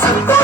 Some